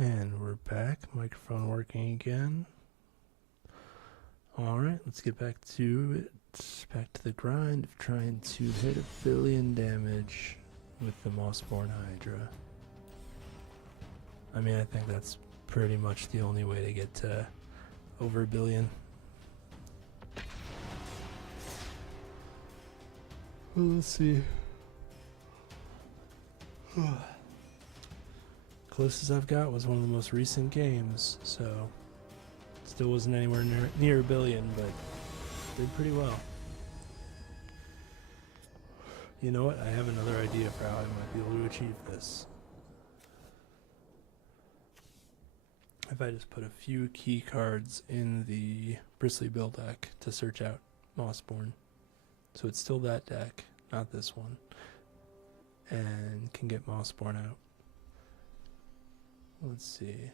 And we're back. Microphone working again. Alright, let's get back to it. Back to the grind of trying to hit 1 billion damage with the Mossborn Hydra. I mean, I think that's pretty much the only way to get to over 1 billion. Well, let's see. Closest I've got was one of the most recent games, so still wasn't anywhere near 1 billion, but did pretty well. You know what? I have another idea for how I might be able to achieve this. If I just put a few key cards in the Bristly Bill deck to search out Mossborn, so it's still that deck, not this one, and can get Mossborn out. Let's see.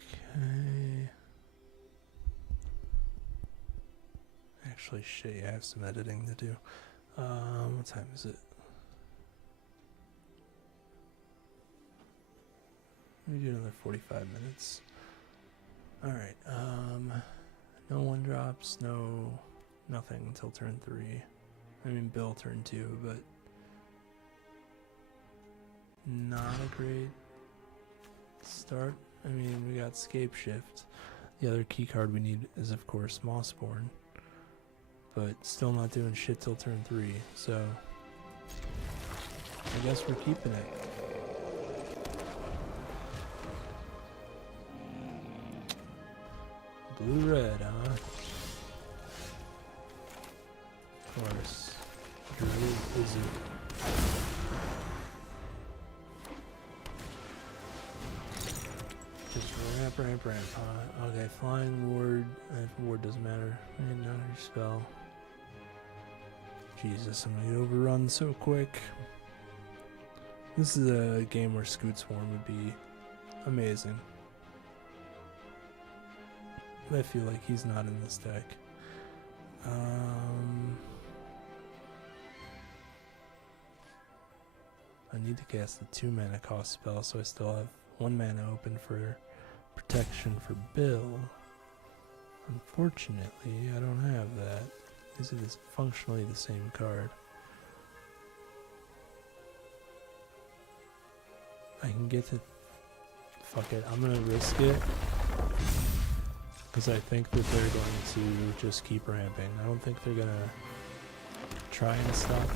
Okay. Actually, shit, I have some editing to do. What time is it? Let me do another 45 minutes. Alright, no one drops, nothing until turn 3. I mean, Bill turn 2, but not a great start. I mean, we got Scape Shift. The other key card we need is, of course, Mossborn. But still not doing shit till turn 3, so I guess we're keeping it. Blue-red, huh? Of course. Druid is it? Just ramp, huh? Okay, Flying Ward. Ward doesn't matter. And now your spell. Jesus, I'm gonna get overrun so quick. This is a game where Scoot Swarm would be amazing. But I feel like he's not in this deck. I need to cast the 2 mana cost spell, so I still have 1 mana open for protection for Bill. Unfortunately, I don't have that. These are functionally the same card. I can get to... Fuck it, I'm gonna risk it. Because I think that they're going to just keep ramping. I don't think they're gonna try and stop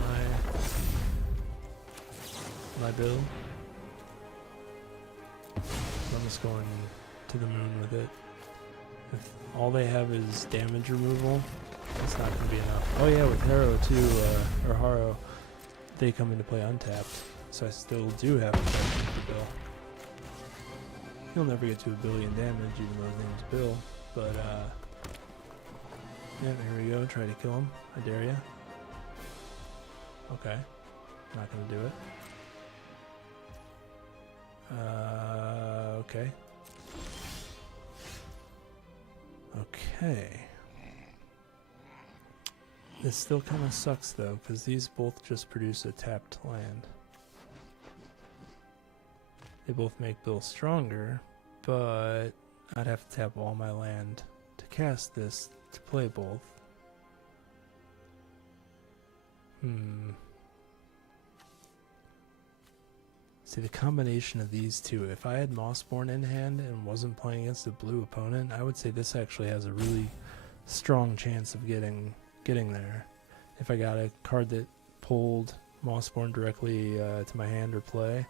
my build. So I'm just going to the moon with it. If all they have is damage removal, it's not going to be enough. Oh yeah, with Harrow too, or Harrow, they come into play untapped. So I still do have protection for Bill. He'll never get to 1 billion damage even though his name's Bill. But, yeah, here we go. Try to kill him. I dare ya. Okay. Not gonna do it. Okay. Okay. This still kind of sucks though, because these both just produce a tapped land. They both make Bill stronger, but I'd have to tap all my land to cast this to play both. See, the combination of these two, if I had Mossborn in hand and wasn't playing against a blue opponent, I would say this actually has a really strong chance of getting there. If I got a card that pulled Mossborn directly to my hand or play,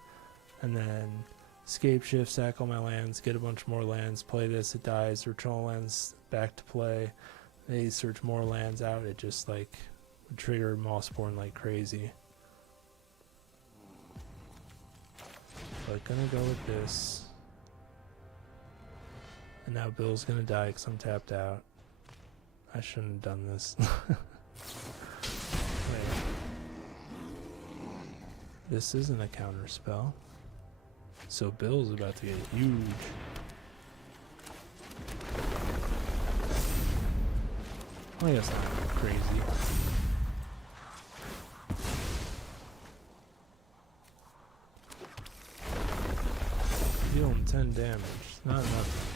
and then Scape Shift, sack all my lands, get a bunch more lands, play this, it dies, return all lands back to play, they search more lands out, it just like would trigger Mossborn like crazy. But gonna go with this. And now Bill's gonna die because I'm tapped out. I shouldn't have done this. Wait. This isn't a counter spell. So Bill's about to get huge. I guess not crazy. Dealing 10 damage. Not enough.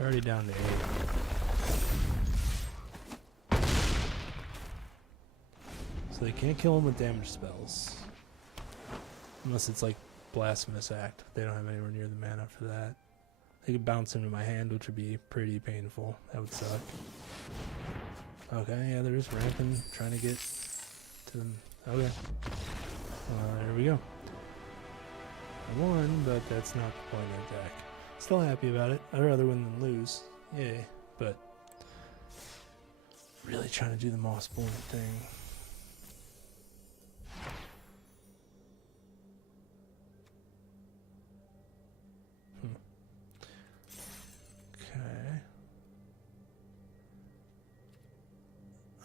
Already down to 8. So they can't kill him with damage spells. Unless it's like Blasphemous Act. They don't have anywhere near the mana for that. They could bounce into my hand, which would be pretty painful. That would suck. Okay, yeah, they're just ramping, trying to get to them. Okay. There we go. I won, but that's not the point of the deck. Still happy about it. I'd rather win than lose. Yay. But really trying to do the Mossborn thing. Okay.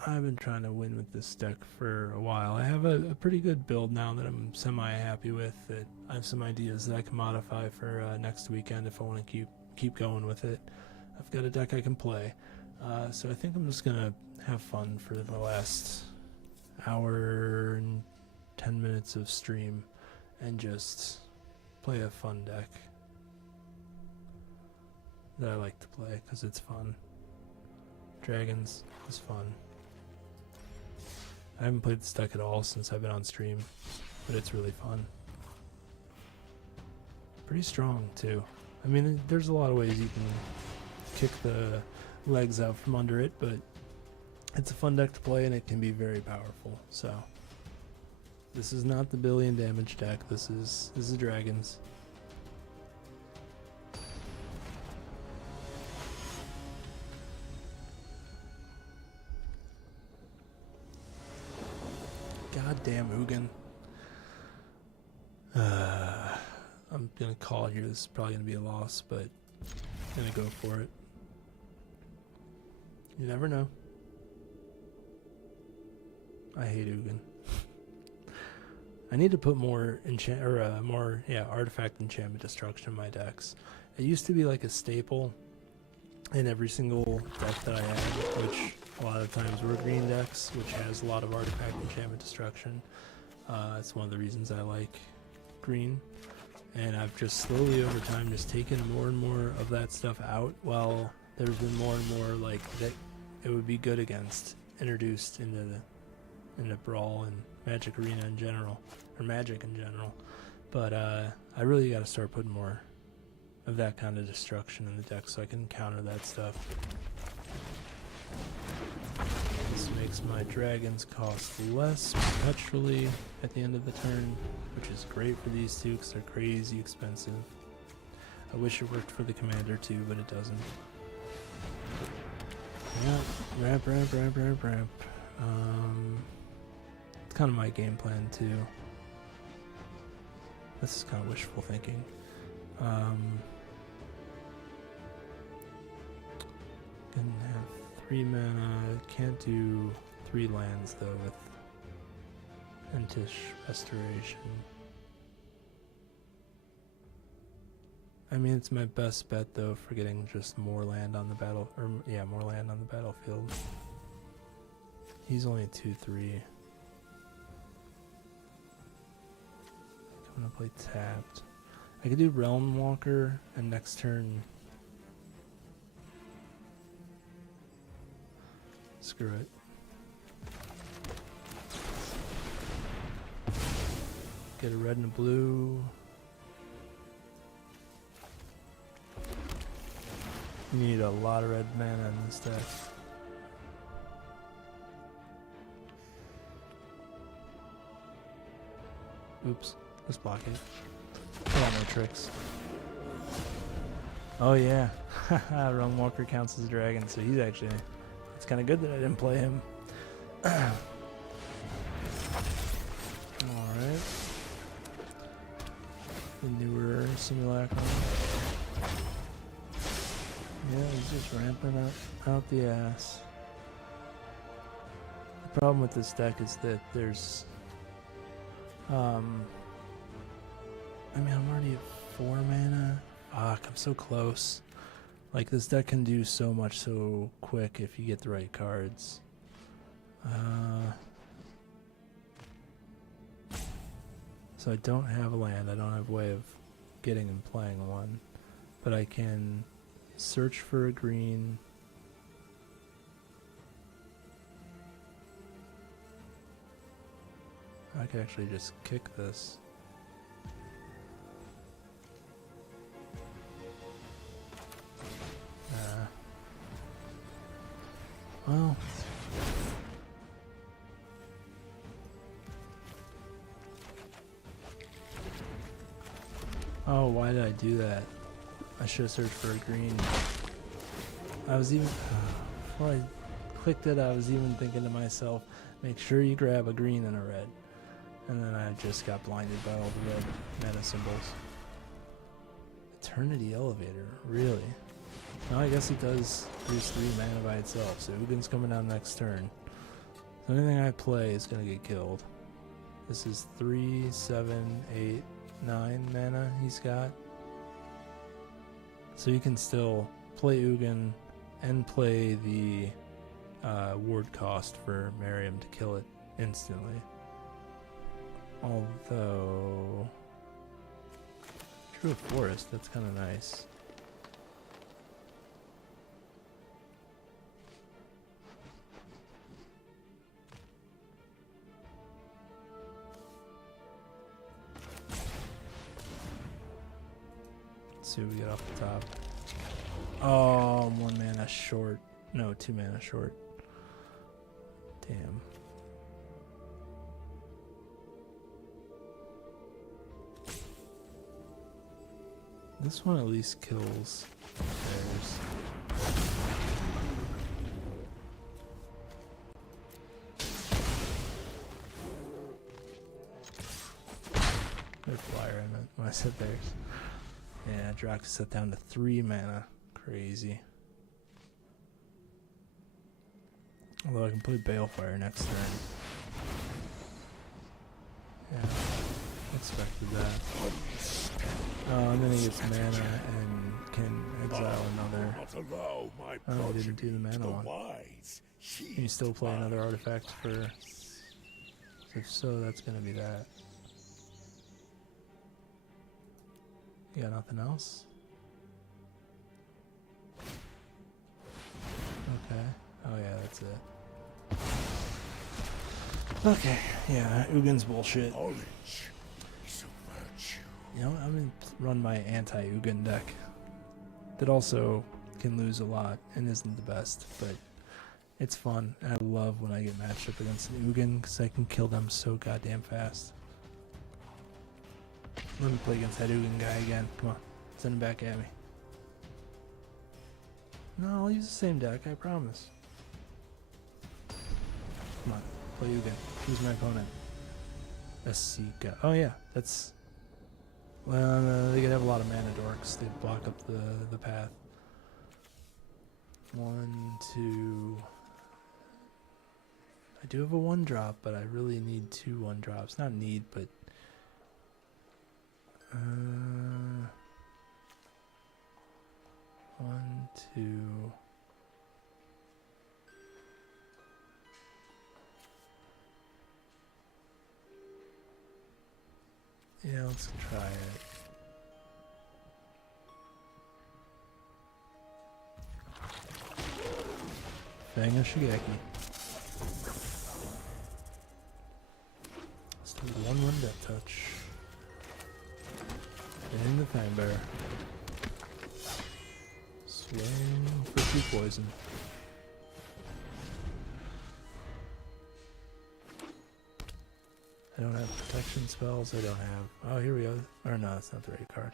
I've been trying to win with this deck for a while. I have a pretty good build now that I'm semi-happy with. That I have some ideas that I can modify for next weekend if I want to keep going with it. I've got a deck I can play. So I think I'm just going to have fun for the last hour and 10 minutes of stream and just play a fun deck that I like to play because it's fun. Dragons is fun. I haven't played this deck at all since I've been on stream, but it's really fun. Pretty strong too. I mean, there's a lot of ways you can kick the legs out from under it, but it's a fun deck to play and it can be very powerful. So this is not the billion damage deck. This is dragons. Goddamn Ugin. I'm gonna call it here. This is probably gonna be a loss, but I'm gonna go for it. You never know. I hate Ugin. I need to put more artifact enchantment destruction in my decks. It used to be like a staple in every single deck that I had, which a lot of times were green decks, which has a lot of artifact enchantment destruction. It's one of the reasons I like green. And I've just slowly over time just taken more and more of that stuff out, while there's been more and more like that it would be good against introduced into Brawl and Magic Arena in general, or Magic in general. But I really got to start putting more of that kind of destruction in the deck so I can counter that stuff. This makes my dragons cost less perpetually at the end of the turn, which is great for these two because they're crazy expensive. I wish it worked for the commander too, but it doesn't. Yeah, ramp. It's kind of my game plan too. This is kind of wishful thinking. Can have 3 mana. Can't do 3 lands though with Entish Restoration. I mean, it's my best bet though for getting just more land on the more land on the battlefield. He's only 2/3. I'm gonna play tapped. I could do Realm Walker and next turn. Screw it. Get a red and a blue. You need a lot of red mana in this deck. Oops, let's block it. I got no tricks. Oh yeah, Realm Walker counts as a dragon, so he's actually... It's kind of good that I didn't play him. Alright. The newer Simulacrum. Yeah, he's just ramping out the ass. The problem with this deck is that there's I mean, I'm already at 4 mana. Fuck, I'm so close. Like, this deck can do so much so quick if you get the right cards. So I don't have a land. I don't have a way of getting and playing one. But I can search for a green. I could actually just kick this. Well. Oh, why did I do that? I should have searched for a green. I was even... before I clicked it, I was even thinking to myself, make sure you grab a green and a red. And then I just got blinded by all the red mana symbols. Eternity Elevator, really? No, I guess it does produce 3 mana by itself, so Ugin's coming down next turn. So anything I play is going to get killed. This is 3, 7, 8, 9 mana he's got. So you can still play Ugin and play the ward cost for Miriam to kill it instantly. Although... True Forest, that's kind of nice. Let's see what we get off the top. Oh, I'm 1 mana short. No, 2 mana short. Damn. This one at least kills bears. They're flyer, I meant when I said bears. Yeah, Drax set down to 3 mana. Crazy. Although I can play Balefire next turn. Yeah, expected that. Oh, and then he gets mana and can exile another. Oh, he didn't do the mana one. Can you still play another artifact for... If so, that's gonna be that. You got nothing else? Okay. Oh yeah, that's it. Okay, yeah, Ugin's bullshit. You know, I'm gonna run my anti-Ugin deck. That also can lose a lot and isn't the best, but it's fun. And I love when I get matched up against an Ugin because I can kill them so goddamn fast. Let me play against that Ugin guy again. Come on, send him back at me. No, I'll use the same deck, I promise. Come on, play Ugin. Who's my opponent? Asika. Oh yeah, that's... Well, they could have a lot of mana dorks. They block up the path. 1, 2... I do have a 1-drop, but I really need 2 1-drops. Not need, but... 1, 2... Yeah, let's try it. Fang of Shigeki. Let's do 1/1 Death Touch. In the Fang Bear. Swing for 2 poison. I don't have protection spells, I don't have... Oh, here we go. Or no, that's not the right card.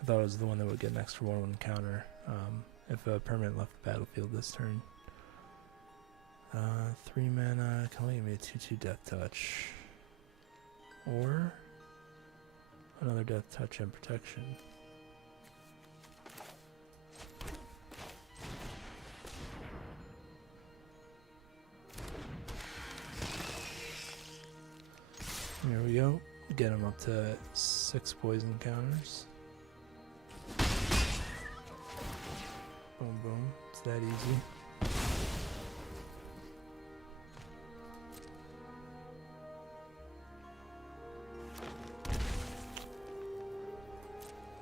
I thought it was the one that would get an extra 1/1 counter if a permanent left the battlefield this turn. 3 mana, can only give me a 2/2 Death Touch. Or another Death Touch and protection. Here we go. Get him up to 6 poison counters. Boom, boom. It's that easy.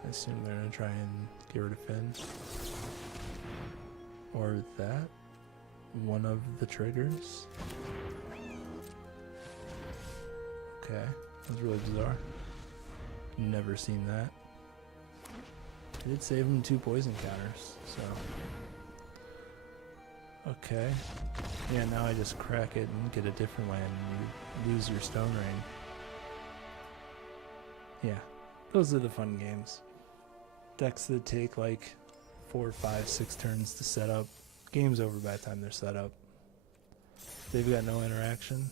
I assume they're gonna try and get rid of Finn. Or that. One of the triggers. Okay, that's really bizarre. Never seen that. I did save him 2 poison counters, so. Okay. Yeah, now I just crack it and get a different land and you lose your stone ring. Yeah, those are the fun games. Decks that take like 4, 5, 6 turns to set up. Game's over by the time they're set up. They've got no interaction.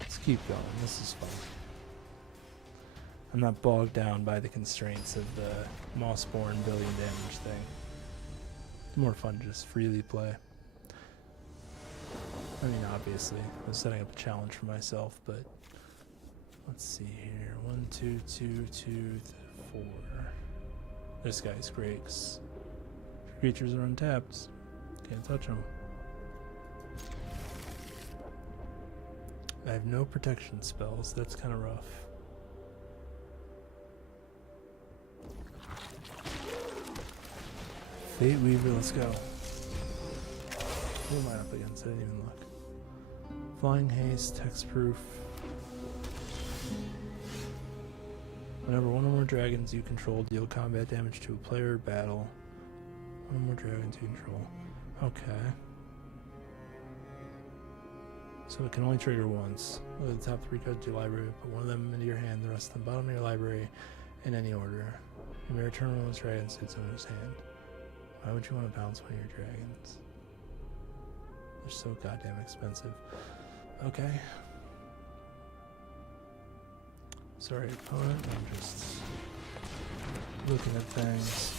Let's keep going. This is fun. I'm not bogged down by the constraints of the Mossborn billion damage thing. It's more fun to just freely play. I mean, obviously, I was setting up a challenge for myself, but let's see here. 1, 2, 2, 2, 4. This guy's great. Creatures are untapped. Can't touch them. I have no protection spells. That's kind of rough. Fate Weaver, let's go. Who am I up against? I didn't even look. Flying Haste, Hexproof. Whenever one or more dragons you control deal combat damage to a player or battle. One or more dragons you control. Okay. So it can only trigger once. Look at the top 3 cards of your library, put one of them into your hand, the rest of them bottom of your library in any order. You may return one of those dragons to its owner's hand. Why would you want to bounce one of your dragons? They're so goddamn expensive. Okay. Sorry, opponent. I'm just looking at things.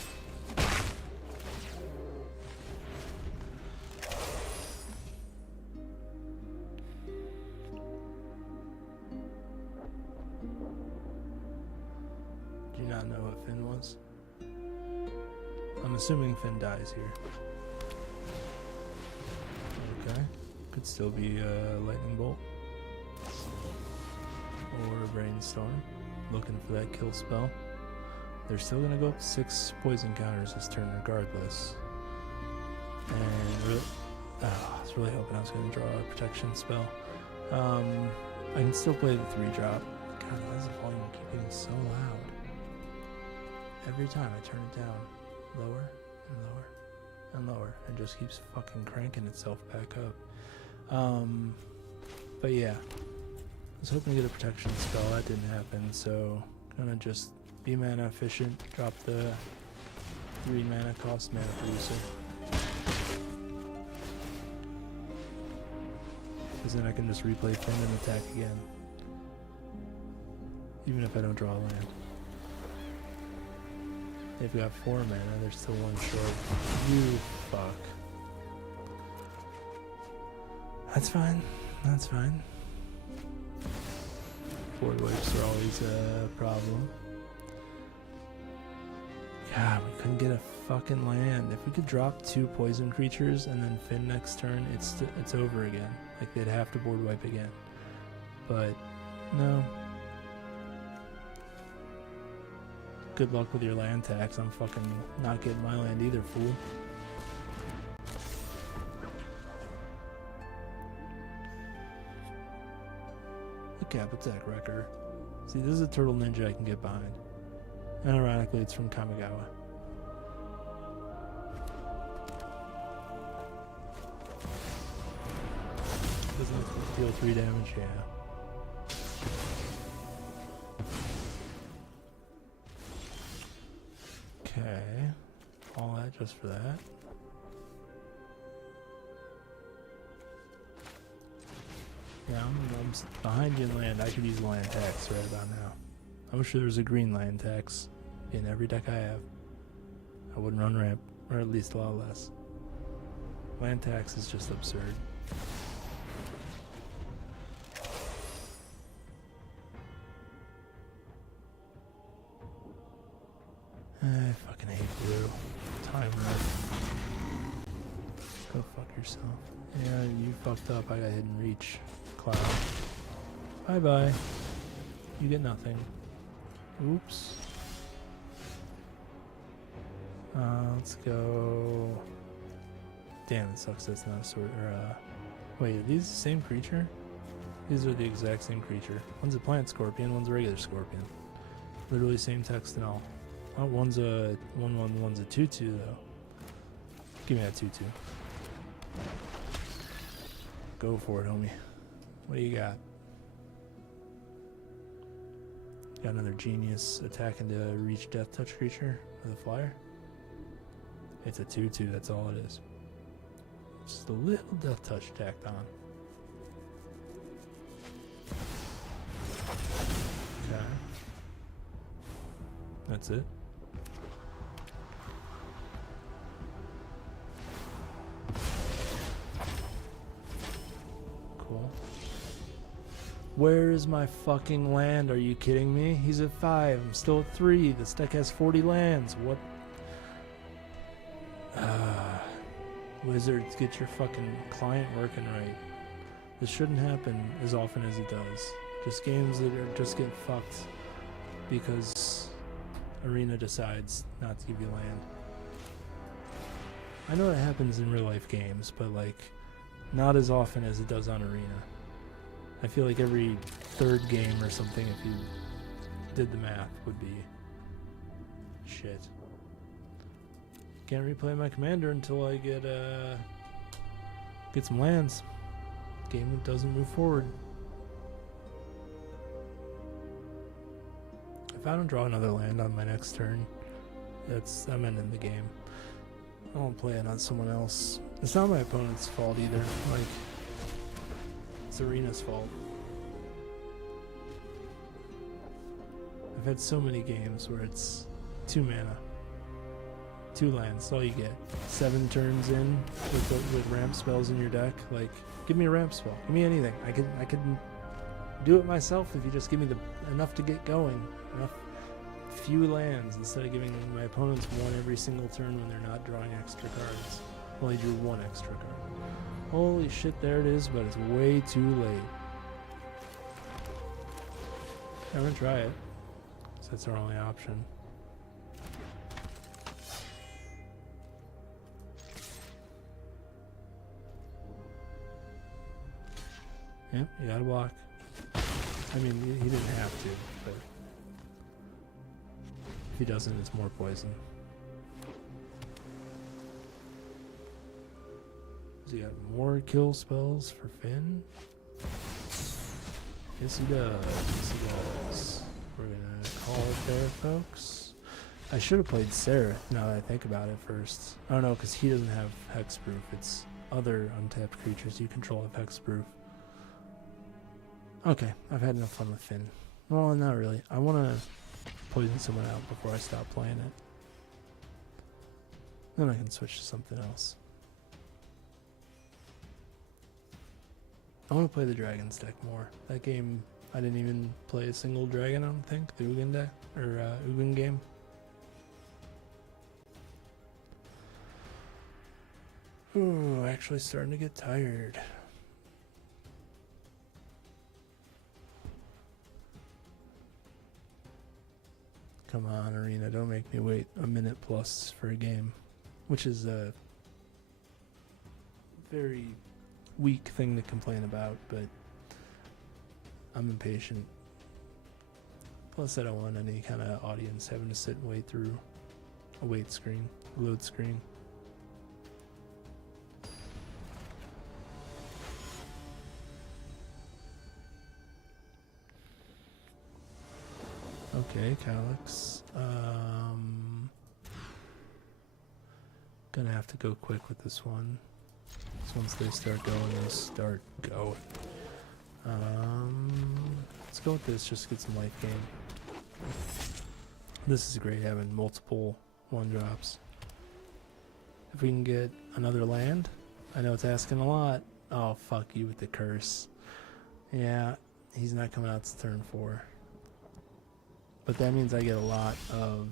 Do you not know what Finn was? I'm assuming Finn dies here. Okay. Could still be a lightning bolt. Or a brainstorm. Looking for that kill spell. They're still gonna go up 6 poison counters this turn regardless. And really, I was really hoping I was gonna draw a protection spell. I can still play the 3-drop. God, why does the volume keep getting so loud? Every time I turn it down, lower and lower and lower, and just keeps fucking cranking itself back up. But yeah, I was hoping to get a protection spell. That didn't happen, so gonna just be mana efficient, drop the 3 mana cost mana producer. Because then I can just replay Finn and attack again. Even if I don't draw a land. They've got 4 mana, they're still 1 short. You fuck. That's fine. That's fine. Board wipes are always a problem. God, we couldn't get a fucking land. If we could drop 2 poison creatures and then Finn next turn, it's over again. Like, they'd have to board wipe again. But, no. Good luck with your land tax. I'm fucking not getting my land either, fool. The Cap Attack Wrecker. See, this is a Turtle Ninja I can get behind. And ironically, it's from Kamigawa. Doesn't it deal 3 damage? Yeah. Okay. All that just for that. Yeah, I'm behind you in land. I could use land tax right about now. I wish there was a green land tax in every deck I have. I wouldn't run ramp, or at least a lot less. Land tax is just absurd. I fucking hate blue. Time red. Go fuck yourself. Yeah, you fucked up. I got hidden reach. Cloud. Bye bye. You get nothing. Oops. Let's go. Damn, it sucks that's not a sword. Or, wait, are these the same creature? These are the exact same creature. One's a plant scorpion, one's a regular scorpion. Literally same text and all. Oh, one's a 1/1, one's a 2/2 though. Give me that 2/2. Go for it, homie. What do you got? Got another genius attacking to reach death touch creature with a flyer. It's a 2/2, that's all it is. Just a little death touch tacked on. Okay. That's it. Cool. Where is my fucking land? Are you kidding me? He's at 5. I'm still at 3. This deck has 40 lands. What? Wizards, get your fucking client working right. This shouldn't happen as often as it does. Just games that are just get fucked because Arena decides not to give you land. I know it happens in real life games, but like not as often as it does on Arena. I feel like every third game or something, if you did the math, would be shit. Can't replay my commander until I get some lands. Game doesn't move forward. If I don't draw another land on my next turn, I'm ending the game. I won't play it on someone else. It's not my opponent's fault either. Like, it's Arena's fault. I've had so many games where it's 2 mana. 2 lands, that's all you get. 7 turns in with ramp spells in your deck. Like, give me a ramp spell. Give me anything. I could do it myself if you just give me enough to get going. Enough few lands instead of giving my opponents 1 every single turn when they're not drawing extra cards. Only drew 1 extra card. Holy shit, there it is, but it's way too late. I'm gonna try it. So that's our only option. Yep, you gotta block. I mean, he didn't have to, but if he doesn't, it's more poison. Does he got more kill spells for Finn? Yes, he does. Yes, he does. We're gonna call it there, folks. I should have played Sarah, now that I think about it first. I don't know, because he doesn't have hexproof. It's other untapped creatures you control have hexproof. Okay, I've had enough fun with Finn. Well, not really. I want to poison someone out before I stop playing it. Then I can switch to something else. I want to play the Dragons deck more. That game, I didn't even play a single dragon, I don't think. The Ugin deck, or Ugin game. Ooh, actually starting to get tired. Come on, Arena, don't make me wait a minute plus for a game. Which is a very weak thing to complain about, but I'm impatient. Plus I don't want any kind of audience having to sit and wait through a load screen. Okay, Calyx. Gonna have to go quick with this one. So once they start going, they start going. Let's go with this, just to get some life gain. This is great, having multiple 1-drops. If we can get another land, I know it's asking a lot. Oh, fuck you with the curse. Yeah, he's not coming out to turn 4. But that means I get a lot of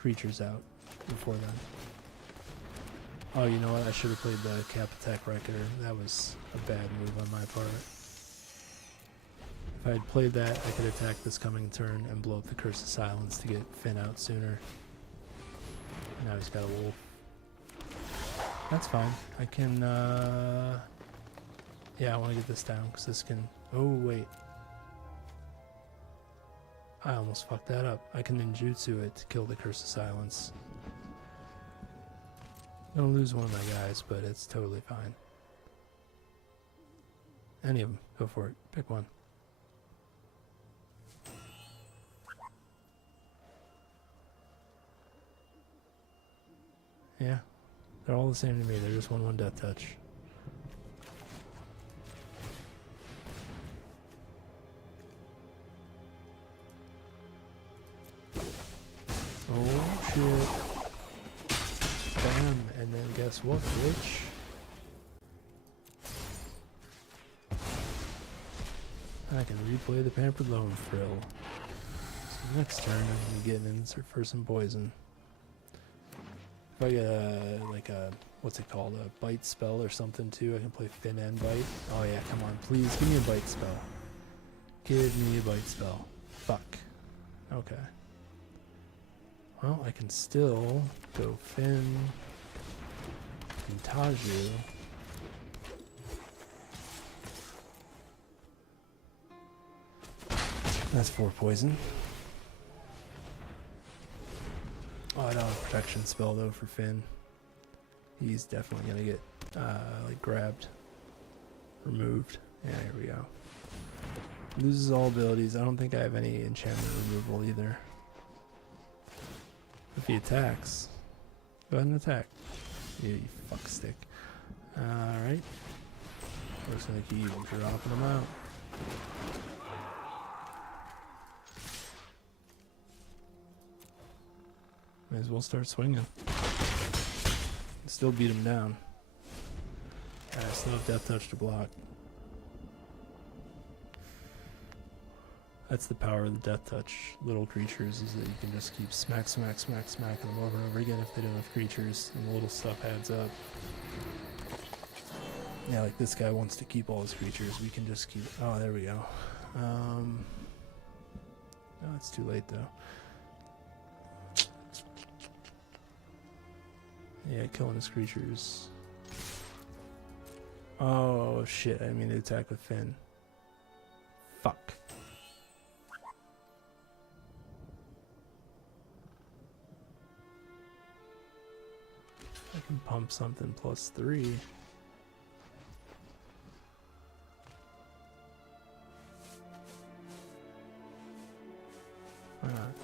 creatures out before then. Oh, you know what? I should have played the Cap Attack Reckoner. That was a bad move on my part. If I had played that, I could attack this coming turn and blow up the Curse of Silence to get Finn out sooner. Now he's got a wolf. That's fine. I can, yeah, I want to get this down because this can... Oh, wait. I almost fucked that up. I can ninjutsu it to kill the Curse of Silence. I'm gonna lose one of my guys, but it's totally fine. Any of them. Go for it. Pick one. Yeah. They're all the same to me. They're just 1/1 death touch. Oh shit. Bam. And then guess what, bitch? I can replay the Pampered Lone Frill. So next turn I'm gonna get in for some poison. If I get a, like a, what's it called, a bite spell or something too, I can play Finn and bite. Oh yeah, come on, please, give me a bite spell. Give me a bite spell. Fuck. Okay. Well, I can still go Finn and Taju. That's 4 poison. Oh, I don't have a protection spell though for Finn. He's definitely gonna get like grabbed, removed. Yeah, here we go. Loses all abilities. I don't think I have any enchantment removal either. If he attacks, go ahead and attack. You fuck stick. Alright. Looks like he's dropping them out. May as well start swinging. Still beat him down. I still have Death Touch to block. That's the power of the Death Touch little creatures, is that you can just keep smacking them over and over again if they don't have creatures, and the little stuff adds up. Yeah, like this guy wants to keep all his creatures. We can just keep... Oh, there we go. No, it's too late though. Yeah, killing his creatures. Oh shit, I mean to attack with Finn. Fuck. I can pump something +3. Why not?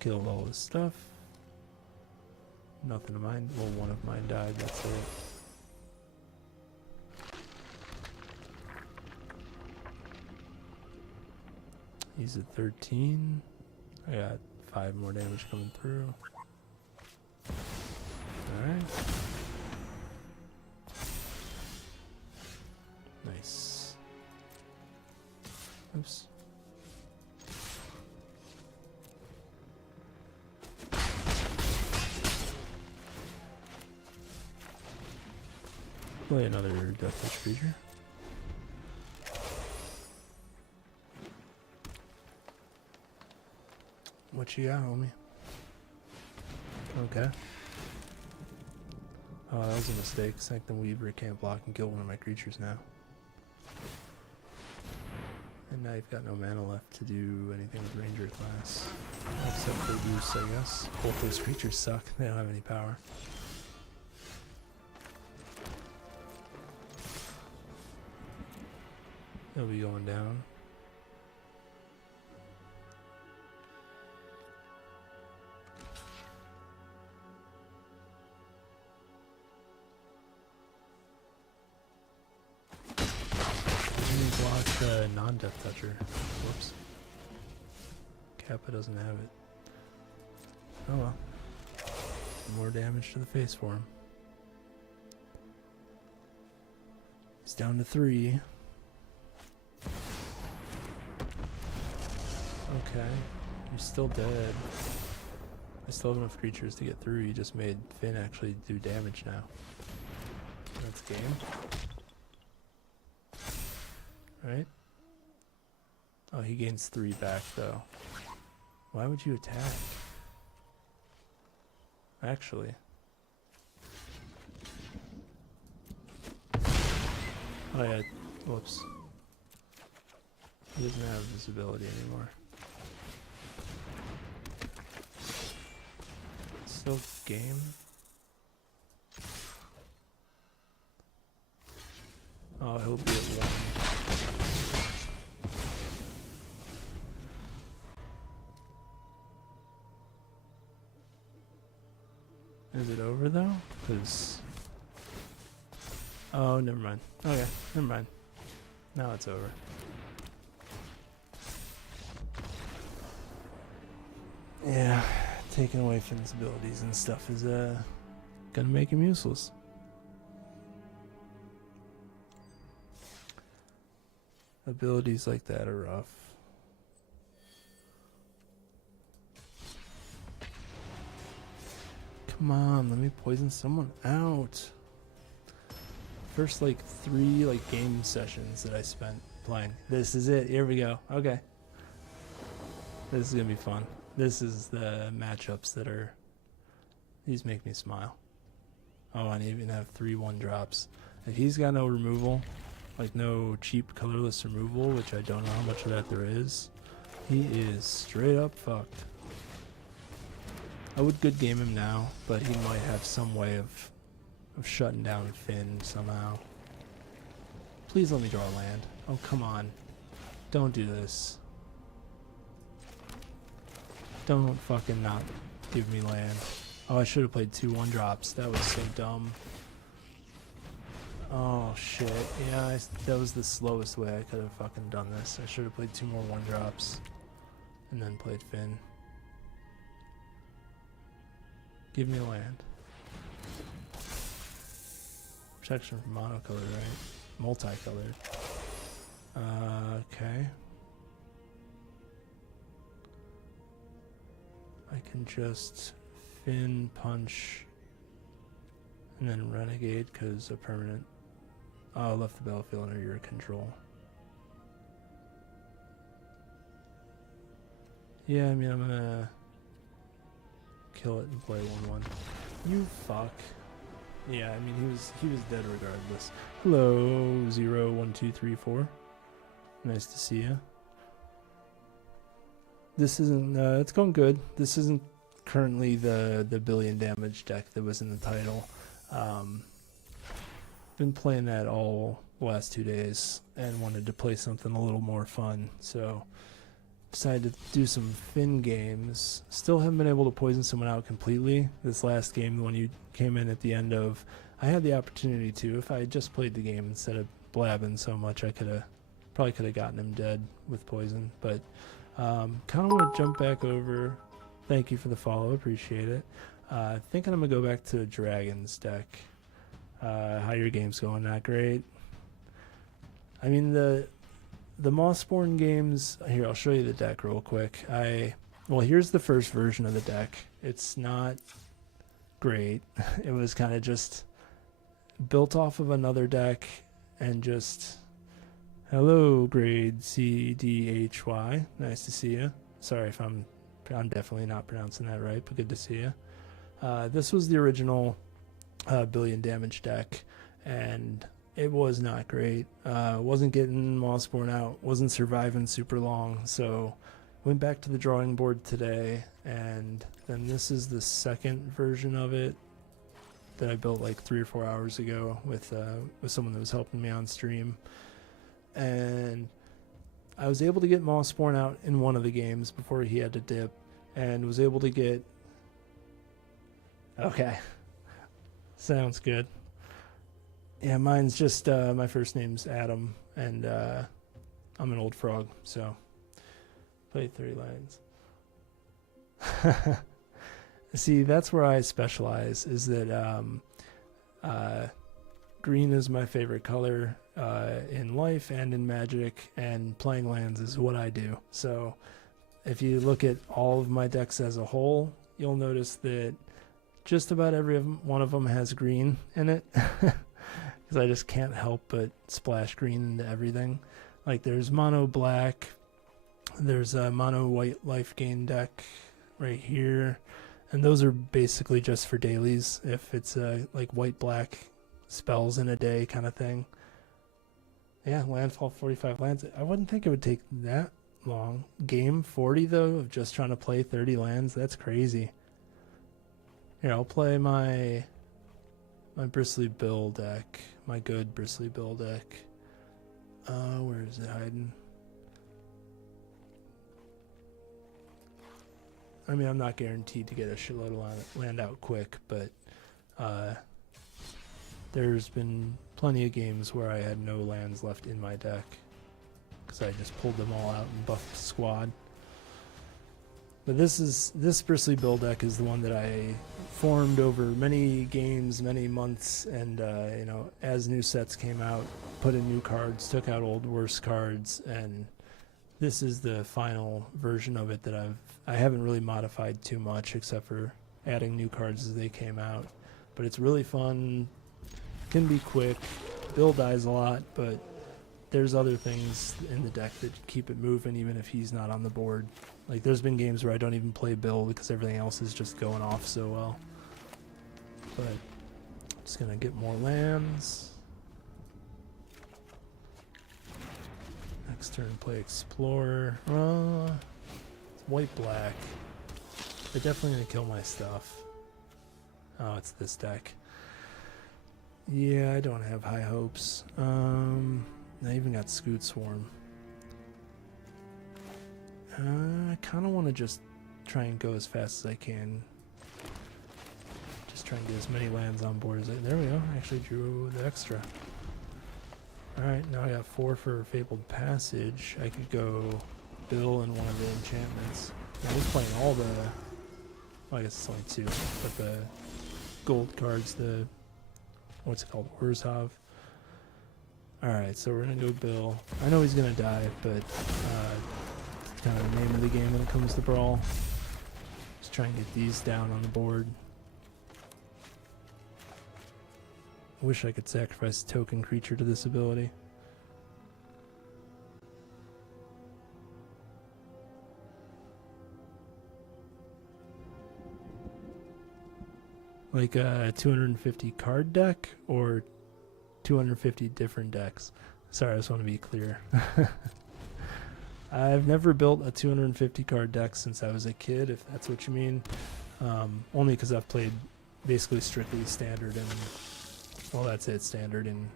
Killed all his stuff. Nothing of mine. Well, one of mine died, that's it. He's at 13. I got 5 more damage coming through. Alright. Nice. Oops. Play another Death Touch creature. What you got, homie? Okay. Oh, that was a mistake. Sanctum Weaver can't block and kill one of my creatures now. And now you've got no mana left to do anything with Ranger class. Except for Goose, I guess. Both those creatures suck. They don't have any power. He'll be going down. Block non-death toucher. Whoops. Kappa doesn't have it. Oh well. More damage to the face for him. It's down to 3. Okay, you're still dead. I still have enough creatures to get through. You just made Finn actually do damage now. That's game. Right? Oh, he gains 3 back though. Why would you attack? Actually. Oh yeah, whoops. He doesn't have visibility anymore. Still game? Oh, he'll be at 1. Is it over though? Cause oh, never mind. Okay, never mind. Now it's over. Yeah, taking away Finn's abilities and stuff is gonna make him useless. Abilities like that are rough. Come on, let me poison someone out. First like 3 like game sessions that I spent playing. This is it. Here we go. Okay. This is gonna be fun. This is the matchups that are. These make me smile. Oh, and I even have 3 1-drops. If he's got no removal, like no cheap colorless removal, which I don't know how much of that there is, he is straight up fucked. I would good game him now, but he might have some way of shutting down Finn somehow. Please let me draw a land. Oh, come on. Don't do this. Don't fucking not give me land. Oh, I should have played 2 1-drops. That was so dumb. Oh, shit. Yeah, that was the slowest way I could have fucking done this. I should have played 2 more 1-drops. And then played Finn. Give me a land. Protection from monocolored, right? Multicolored. Okay. I can just Finn, punch, and then renegade because a permanent. Oh, left the battlefield under your control. Yeah, I mean, I'm gonna kill it and play 1/1. You fuck. Yeah, I mean, he was dead regardless. Hello, 0, 1, 2, 3, 4. Nice to see you. This isn't. It's going good. This isn't currently the billion damage deck that was in the title. Been playing that all the last 2 days and wanted to play something a little more fun. So decided to do some Finn games. Still haven't been able to poison someone out completely. This last game, the one you came in at the end of, I had the opportunity to. If I had just played the game instead of blabbing so much, I probably could have gotten him dead with poison. But kind of want to jump back over. Thank you for the follow, appreciate it. Thinking I'm gonna go back to Dragon's deck. How your game's going? Not great. I mean the Mossborn games. Here, I'll show you the deck real quick. Well, here's the first version of the deck. It's not great. It was kind of just built off of another deck and just. Hello, grade CDHY. Nice to see you. Sorry if I'm definitely not pronouncing that right, but good to see you. This was the original billion damage deck, and it was not great. Wasn't getting Mossborn out, wasn't surviving super long, so went back to the drawing board today, and then this is the second version of it that I built like 3 or 4 hours ago with someone that was helping me on stream. And I was able to get Mossborn out in one of the games before he had to dip, and was able to get. Okay, sounds good. Yeah, mine's just my first name's Adam, and I'm an old frog, so play 30 lines. See, that's where I specialize. Is that green is my favorite color in life and in Magic, and playing lands is what I do. So if you look at all of my decks as a whole, you'll notice that just about every one of them has green in it, because I just can't help but splash green into everything. Like there's mono black, there's a mono white life gain deck right here, and those are basically just for dailies, if it's like white black spells in a day kind of thing. Yeah, landfall 45 lands. I wouldn't think it would take that long. Game 40 though, of just trying to play 30 lands, that's crazy. Here, I'll play my Bristly Bill deck, my good Bristly Bill deck. Where is it hiding? I mean, I'm not guaranteed to get a shitload of land out quick, but there's been plenty of games where I had no lands left in my deck because I just pulled them all out and buffed the squad. But this Bristly Bill deck is the one that I formed over many games, many months, and you know, as new sets came out, put in new cards, took out old worse cards, and this is the final version of it that I haven't really modified too much except for adding new cards as they came out. But it's really fun, can be quick, Bill dies a lot, but there's other things in the deck that keep it moving even if he's not on the board. Like there's been games where I don't even play Bill because everything else is just going off so well. But I'm just gonna get more lands. Next turn play Explorer. It's white black. They're definitely gonna kill my stuff. Oh, it's this deck. Yeah, I don't have high hopes. I even got Scoot Swarm. I kind of want to just try and go as fast as I can. Just try and get as many lands on board as I... There we go. I actually drew the extra. Alright, now I got 4 for Fabled Passage. I could go Bill and one of the enchantments. I was playing all the... Well, I guess it's only 2. But the gold cards, the... What's it called? Urzhov. Alright, so we're going to go Bill. I know he's going to die, but... kind of the name of the game when it comes to Brawl. Just try and get these down on the board. I wish I could sacrifice a token creature to this ability. Like a 250 card deck or 250 different decks? Sorry, I just want to be clear. I've never built a 250 card deck since I was a kid, if that's what you mean. Only because I've played basically strictly standard and, well, that's it, standard and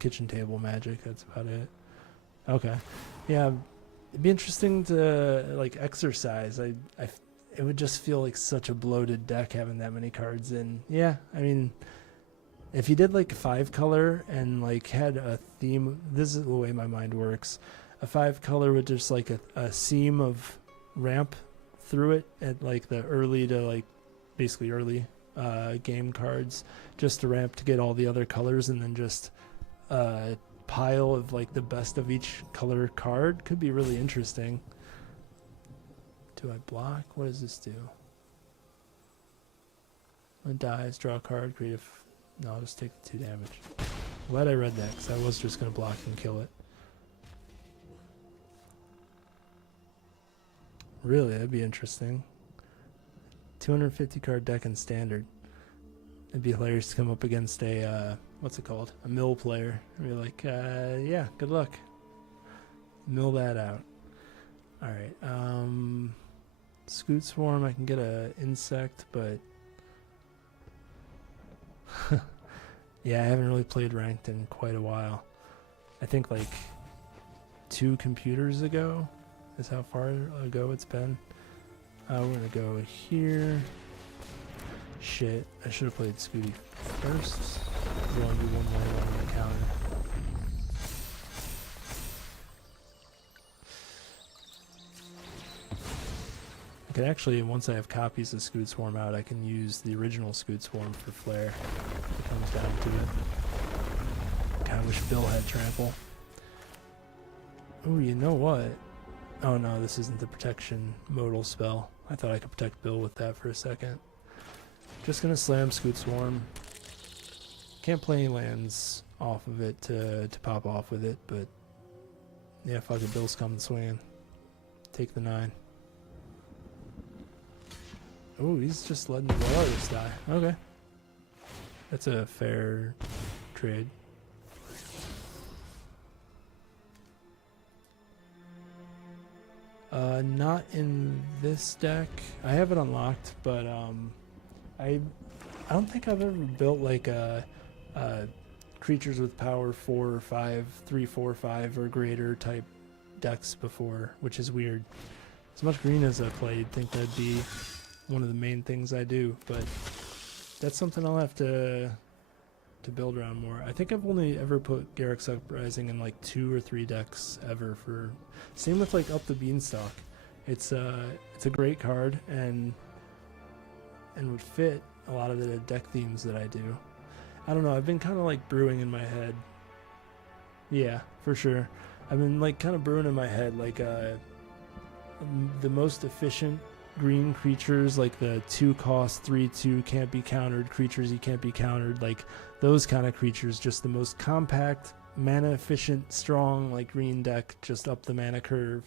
kitchen table Magic. That's about it. Okay, yeah, it'd be interesting to like exercise. It would just feel like such a bloated deck having that many cards in. Yeah, I mean, if you did like a 5-color and like had a theme, this is the way my mind works. A 5-color with just like a seam of ramp through it at like the early to like basically early game cards, just to ramp to get all the other colors, and then just a pile of like the best of each color card could be really interesting. Do I block? What does this do? When it dies, draw a card, create no, I'll just take the 2 damage. Glad I read that because I was just going to block and kill it. Really, that'd be interesting. 250 card deck in standard. It'd be hilarious to come up against a, what's it called? A mill player. And be like, yeah, good luck. Mill that out. Alright, Scoot Swarm, I can get a insect, but... yeah, I haven't really played ranked in quite a while. I think like 2 computers ago is how far ago it's been. We're gonna go here. Shit, I should have played Scooty first. We want to do one more on the counter. I could actually, once I have copies of Scoot Swarm out, I can use the original Scoot Swarm for Flare if it comes down to it. I wish Bill had trample. Oh, you know what? Oh no, this isn't the protection modal spell. I thought I could protect Bill with that for a second. Just gonna slam Scoot Swarm. Can't play any lands off of it to pop off with it, but yeah, fuck it, Bill's coming swinging. Take the 9. Oh, he's just letting the Well Artist die. Okay. That's a fair trade. Not in this deck. I have it unlocked, but I don't think I've ever built like a creatures with power 4 or 5, 3, 4, 5 or greater type decks before, which is weird. As much green as I play, you'd think that'd be one of the main things I do, but that's something I'll have to build around more. I think I've only ever put Garrick's Uprising in like 2 or 3 decks ever. For same with like Up the Beanstalk. It's a great card and would fit a lot of the deck themes that I do. I don't know, I've been kind of like brewing in my head. Yeah, for sure. I've been like kind of brewing in my head like the most efficient green creatures, like the 2-cost 3/2 can't be countered creatures, you can't be countered, like those kind of creatures, just the most compact, mana efficient, strong like green deck, just up the mana curve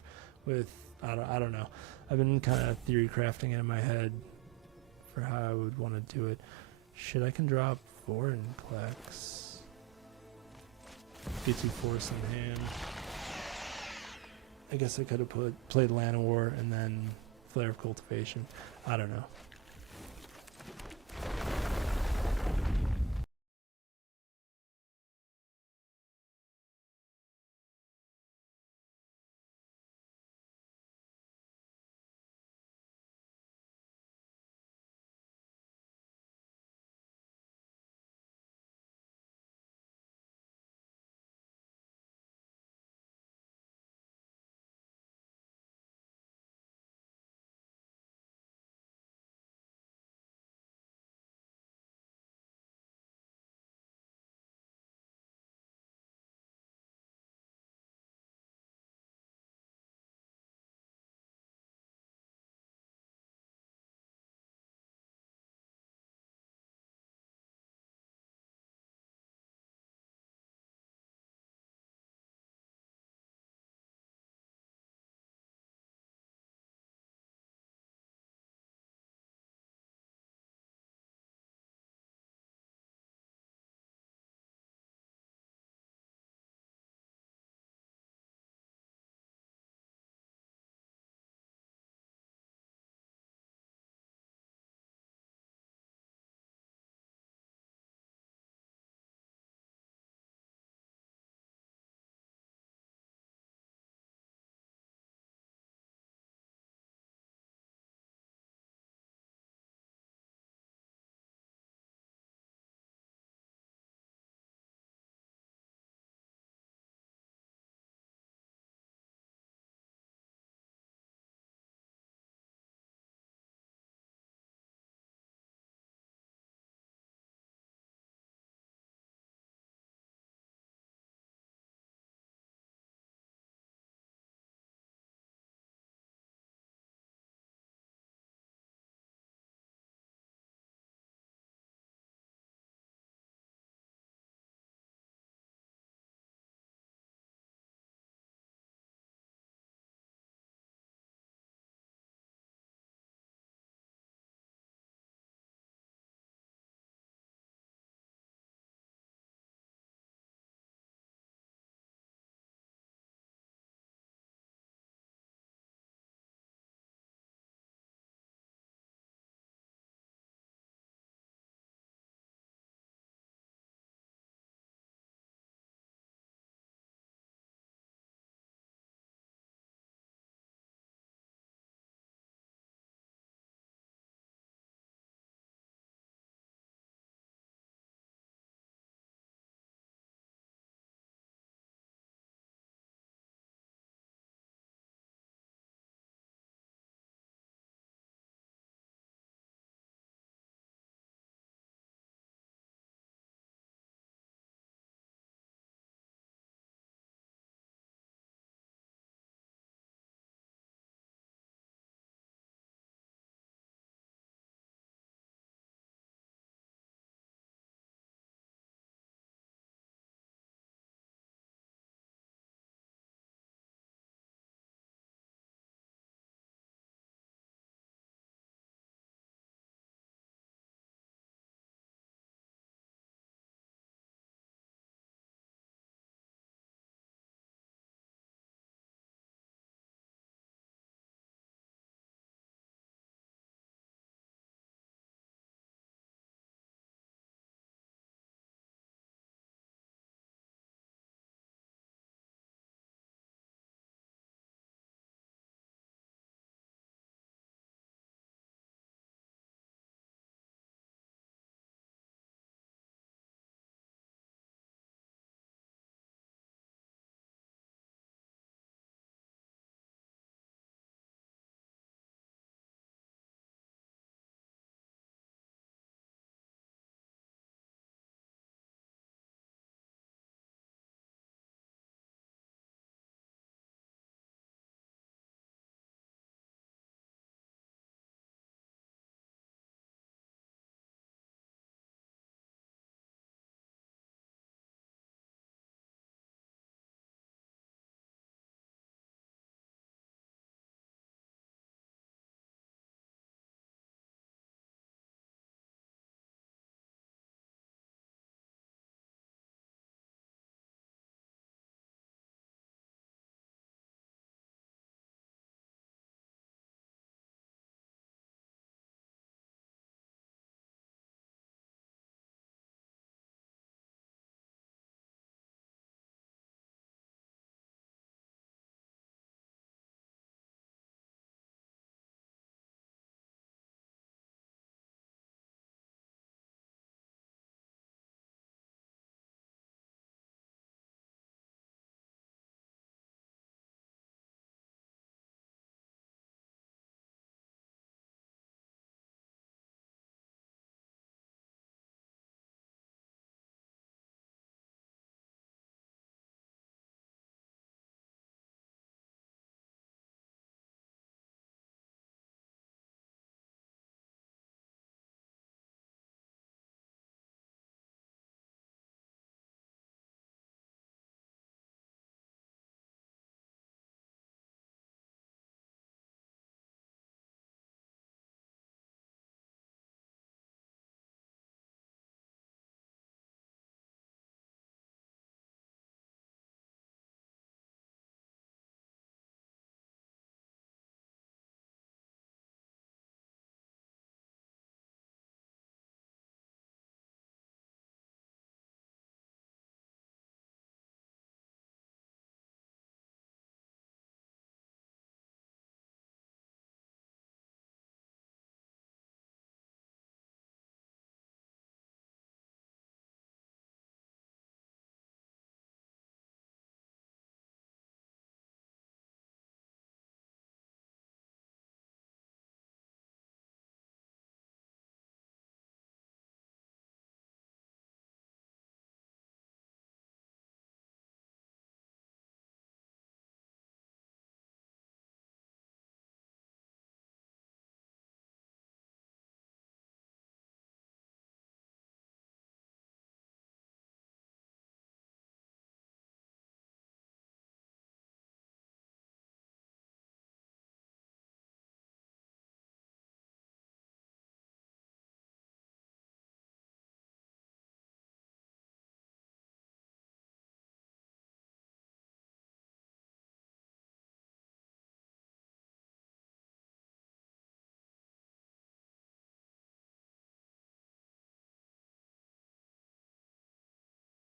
with I don't know. I've been kind of theory crafting it in my head for how I would want to do it. Shit, I can drop 4 in Klex. Get 2 force in hand. I guess I could have played Llanowar and then Flare of Cultivation. I don't know.